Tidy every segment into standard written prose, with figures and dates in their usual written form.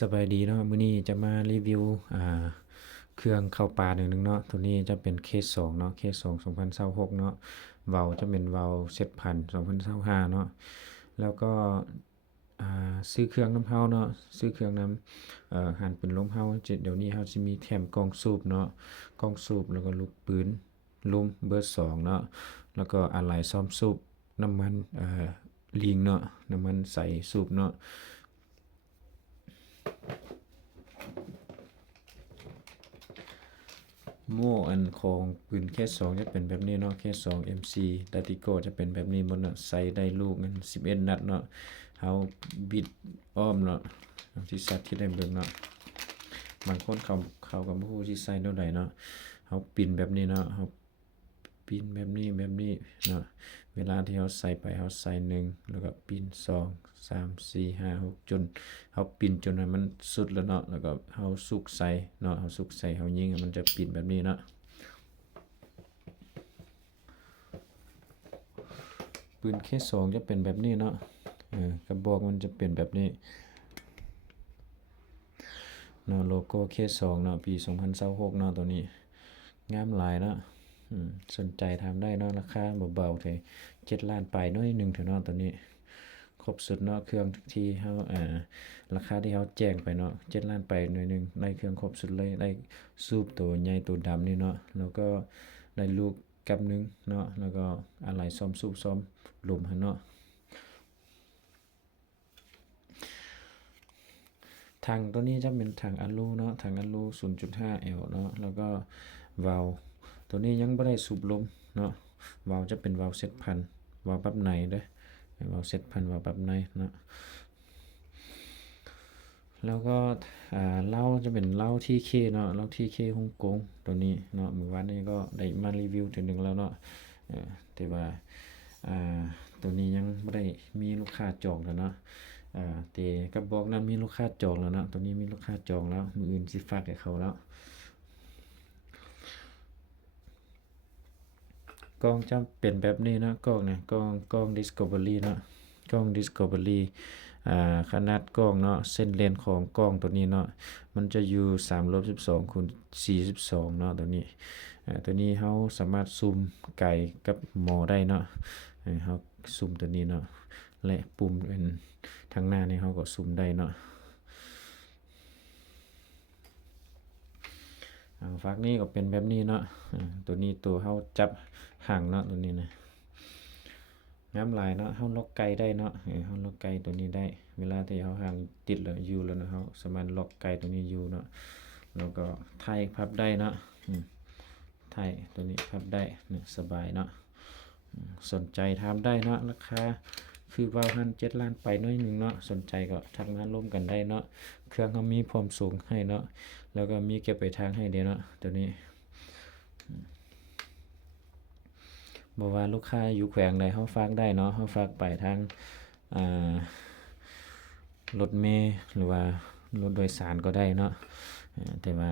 สบายดีเนาะมื้อนี้จะมารีวิวเครื่องเข้าปลาหนึ่งเนาะตัวนี้จะเป็นเคส2เนาะเคส2 2026เนาะเว้าจะเป็นเว้าเซตพัน2025เนาะแล้วก็ซื้อเครื่องนำเฮาเนาะซื้อเครื่องนำหันปืนลมเฮาเดี๋ยวนี้เฮาสิมีแถมกล้องสูบเนาะกล้องสูบแล้วก็ลูกปืนลมเบอร์2เนาะแล้วก็อะไหล่ซ่อมสูบน้ำมันลิงเนาะน้ำมันใส่สูบเนาะ โม่อันของปืนเคส2จะเป็นแบบนี้เนาะเคส2 MC ดาติโกจะเป็นแบบนี้หมดเนาะใส่ได้ลูกกัน11นัดเนาะเฮาบิดอ้อมเนาะที่สัตว์ที่ได้เบิ่งเนาะบางคนเขาก็บ่ฮู้สิใส่แนวใดเนาะเฮาปิ่นแบบนี้เนาะเฮาปิ่นแบบนี้เนาะเวลาที่เฮาใส่ไปเฮาใส่1แล้วก็ปิ่น2 3 4 5 6จนเฮาปิ่นจนให้มันสุดแล้วเนาะแล้วก็เฮาสุกใส่เนาะเฮาสุกใส่เฮายิงมันจะปิ่นแบบนี้เนาะปืนเคส2จะเป็นแบบนี้เนาะกระบอกมันจะเป็นแบบนี้เนาะโลโก้เคส2เนาะปี2026เนาะตัวนี้งามหลายเนาะสนใจทำได้เนาะราคาเบาๆเถอะ7ล้านปลายน้อยหนึงเถอะเนาะตัวนี้ครบสุดเนาะเครื่องที่เฮาราคาที่เฮาแจ้งไปเนาะ7ล้านปลายหน่อยหนึงได้เครื่องครบสุดเลยได้ซูปตัวใหญ่ตัวดำนี่เนาะแล้วก็ได้ลูกกับหนึงเนาะแล้วก็อะไหล่ซ่อมสูบซ่อมลมหั่นเนาะถังตัวนี้จะเป็นถังอะลูเนาะถังอะลู 0.5L เนาะแล้วก็วาล์วตัวนี้ยังบ่ได้สูบลมเนาะวาล์วจะเป็นวาล์วเซตพันวาล์วปรับในเด้อวาล์วเซตพันวาล์วปรับในเนาะแล้วก็เหล้าจะเป็นเหล้า TK เนาะเหล้า TK ฮ่องกงตัวนี้เนาะมื้อวานนี้ก็ได้มารีวิวเทื่อหนึ่งแล้วเนาะแต่ว่าอ่าตัวนี้ยังบ่ได้มีลูกค้าจองแล้วเนาะแต่กระบอกนั้นมีลูกค้าจองแล้วเนาะตัวนี้มีลูกค้าจองแล้วมื้ออื่นสิฝากให้เขาแล้วกล้องจะเป็นแบบนี้เนาะกล้องเนี่ยกล้อง Discovery เนาะกล้อง Discovery ขนาดกล้องเนาะเส้นเลนของกล้องตัวนี้เนาะมันจะอยู่3-12คูณ42เนาะตัวนี้ตัวนี้เราสามารถซูมไกลกับหมอได้เนาะเราซูมตัวนี้เนาะและปุ่มเป็นทางหน้านี่เราก็ซูมได้เนาะฝั่งนี้ก็เป็นแบบนี้เนาะตัวนี้ตัวเราจับห่างเนาะตัวนี้นะงามหลายเนาะเราล็อกไกลได้เนาะเราล็อกไกลตัวนี้ได้เวลาที่เราห่างติดแล้วอยู่แล้วเนาะเราสามารถล็อกไกลตัวนี้อยู่เนาะแล้วก็ไทยพับได้เนาะไทยตัวนี้พับได้เนี่ยสบายเนาะสนใจทำได้เนาะราคาคือว่าหัน7ล้านไปน้อยหนึงเนาะสนใจก็ทักมาร่วมกันได้เนาะเครื่องเขามีพร้อมส่งให้เนาะแล้วก็มีเก็บไปทางให้เด้เนาะตัวนี้บ่ว่าลูกค้าอยู่แขวงใดเฮาฝากได้เนาะเฮาฝากไปทางอ่ารถเมล์หรือว่ารถโดยสารก็ได้เนาะแต่ว่า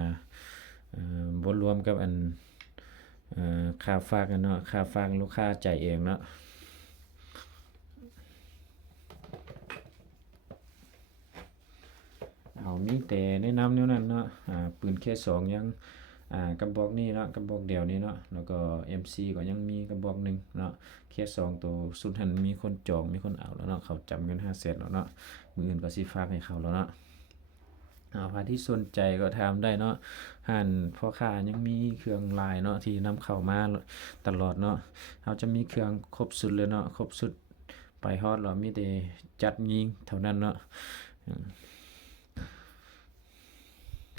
บ่รวมกับอันค่าฝากอะเนาะค่าฝากลูกค้าจ่ายเองเนาะมีแต่แนะนำแนวนั้นเนาะปืน K2 ยังกระบอกนี้เนาะกระบอกเดียวนี้เนาะแล้วก็ MC ก็ยังมีกระบอกหนึ่งเนาะ K2 ตัวสุดหันมีคนจองมีคนเอาแล้วเนาะเขาจำเงิน500,000แล้วเนาะมื้ออื่นก็สิฝากให้เขาแล้วเนาะใครที่สนใจก็ถามได้เนาะร้านพ่อค้ายังมีเครื่องหลายเนาะที่นำเข้ามาตลอดเนาะเราจะมีเครื่องครบสุดเลยเนาะครบสุดไปฮอดแล้วมีแต่จัดยิงเท่านั้นเนาะ